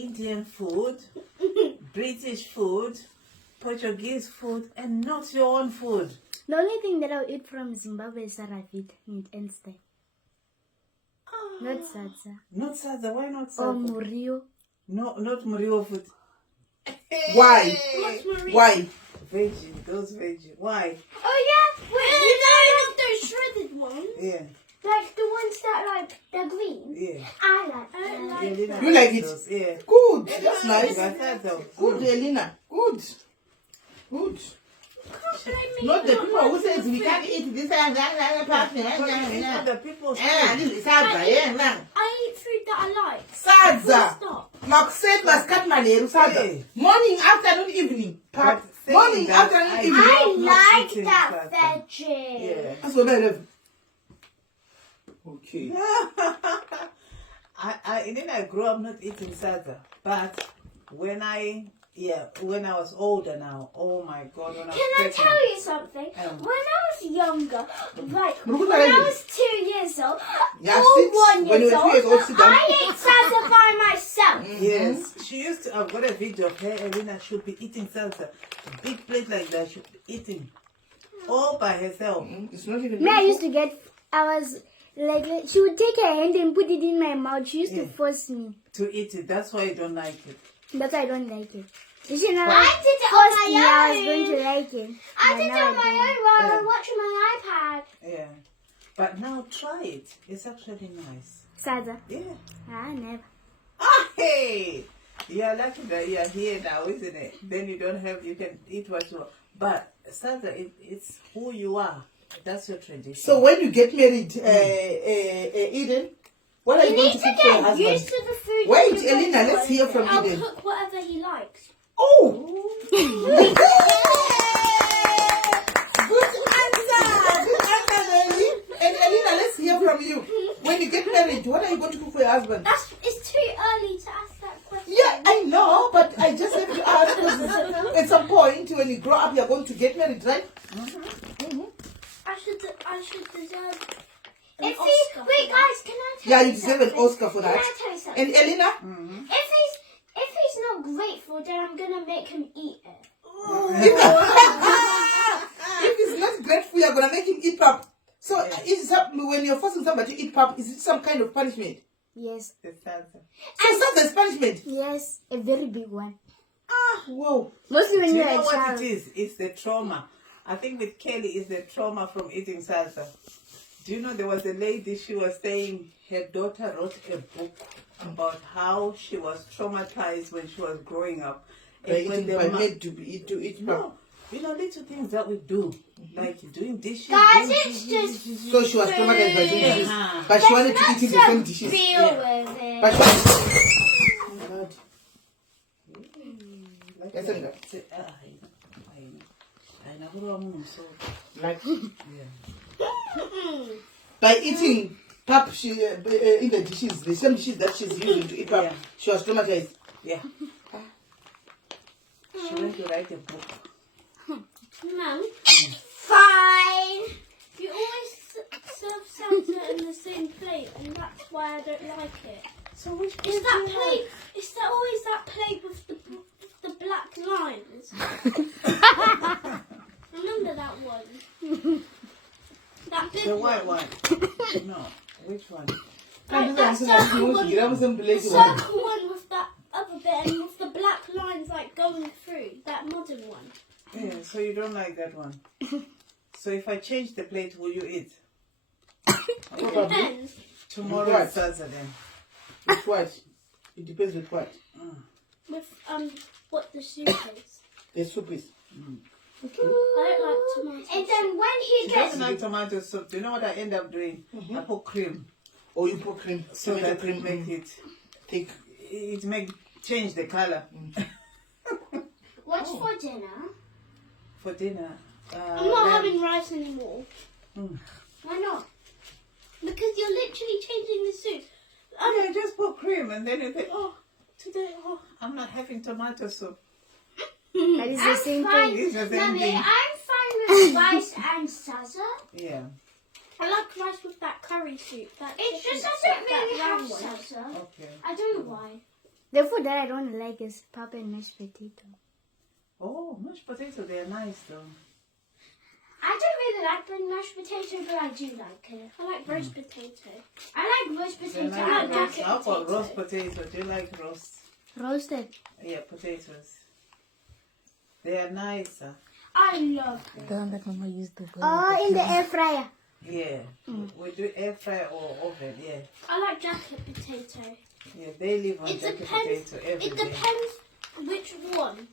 Indian food, British food, Portuguese food, and not your own food. The only thing that I'll eat from Zimbabwe is saravit and steak. Not salsa. Not salsa. Why not Or salsa? murio. No, not Murio food. Why? What's Marie? Why? Veggie, those veggie. Why? Oh yeah, wait, those shredded ones. Yeah, Like the ones that like they're green. yeah. I like them. Yeah, Lina You like likes it? those, yeah. Good. That's nice. But that's all. Good, Elena. Good. Good. Can't blame me. Not the for people who liking says we food. can't eat this and that. These are the people's Yeah, food. this is salsa. Yeah, I eat food that I like. salsa. Stop. Makuset maskati manheru salsa. Hey. Morning, afternoon, evening. But saying Morning, that, afternoon, I evening. I love not like eating that salsa. veggie. Yeah. That's what I love. Okay. I grew up not eating salsa, but when I was older now, oh my God, when I was Can I pregnant, tell you something? When I was younger, like when I was 2 years old Yeah, or 6, 1 when you year were 2 years old, old, sit down. I ate salsa by myself. Yes, she used to. I've got a video of her. Elena should be eating salsa, a big plate like that. Should be eating all by herself. It's not even. Me, I used to get, I was like, she would take her hand and put it in my mouth. She used to Yeah. force me. To eat it. That's why I don't like it. That's why I don't like it. She never I did it forced on me. I was my going to own. like it. I But did it now on my don't. own while Yeah. I'm watching my iPad. Yeah, but now try it. It's actually nice. Salsa. Yeah. Never. Ah, hey, you're lucky that you're here now, isn't it? Then you can eat what you want. But salsa, it's who you are. That's your tradition. So when you get married, Eden, what are You you going need to to cook for your get used husband? to the food. Wait, that you're Elena, going let's to. hear from I'll Eden. cook whatever he likes. Oh! Good answer! Good answer, Ellie. And Elena, let's hear from you. When you get married, what are you going to cook for your husband? It's too early to ask that question. Yeah, I know, but I just have to ask because at some point when you grow up, you're going to get married, right? I should deserve an Oscar. wait, guys, can I tell Yeah, you you deserve an something? Oscar for that. Can I tell you something? And Elena? If he's not grateful, then I'm gonna make him eat it. If he's not grateful, you're going to make him eat pap. So when you're forcing somebody to eat pap, is it some kind of punishment? Yes. It's salsa. So that's a punishment. Yes. A very big one. Whoa. Mostly when Do you you're know a what child. it is? It's the trauma. I think with Kelly, it's the trauma from eating salsa. Do you know there was a lady, she was saying her daughter wrote a book about how she was traumatized when she was growing up. By when eating the by ma- made to eat pap. No, you know, little things that we do, like doing dishes. Guys, doing it's just So she was traumatized by doing dishes. Uh-huh. But she wanted to let's eat in the not same dishes. deal with it. But she wanted Yes, I know. Like by eating pap, she in the dishes, the same dishes that she's using to eat pap, Yeah. she was traumatized. Yeah. She went to write a book. Mum, fine. You always serve salsa in the same plate, and that's why I don't like it. So which Is that plate? Is that always that plate with the black lines? Remember that one? That big The white one. one? No. Which one? Like that circle one. The circle one with that other bit and with the black lines like going through. That modern one. Yeah, so you don't like that one. So if I change the plate, will you eat? It depends. Tomorrow What? is Thursday then. With what? It depends with what. With what the soup is. The soup is. Okay. I don't like tomatoes. And then when he She doesn't like tomato soup. Do you know what I end up doing? I put cream. Or you put cream. So Tomato that will make it thick. it make change the color. What's for dinner? For dinner. I'm not then- having rice anymore. Why not? Because you're literally changing the soup. I just put cream and then you think, today, I'm not having tomato soup. That is the same thing. It's the same Mummy, thing. I'm fine with rice and salsa. Yeah. I like rice with that curry soup. That It's chicken just I soup, don't really that have round one. salsa. Okay. I don't know why. The food that I don't like is pap and mashed potato. Oh, mashed potato, they're nice though. I don't really like mashed potato, but I do like it. I like roast potato. I like roast Do you potato. like I like roast? jacket How about potato. roast potato? Do you like roast? Roasted. Yeah, potatoes. They are nice. I love it. The one that Mama used to burn. Oh, in the air fryer. Yeah. We do air fry or oven, yeah. I like jacket potato. Yeah, they live on It jacket depends. potato every It day. depends which one.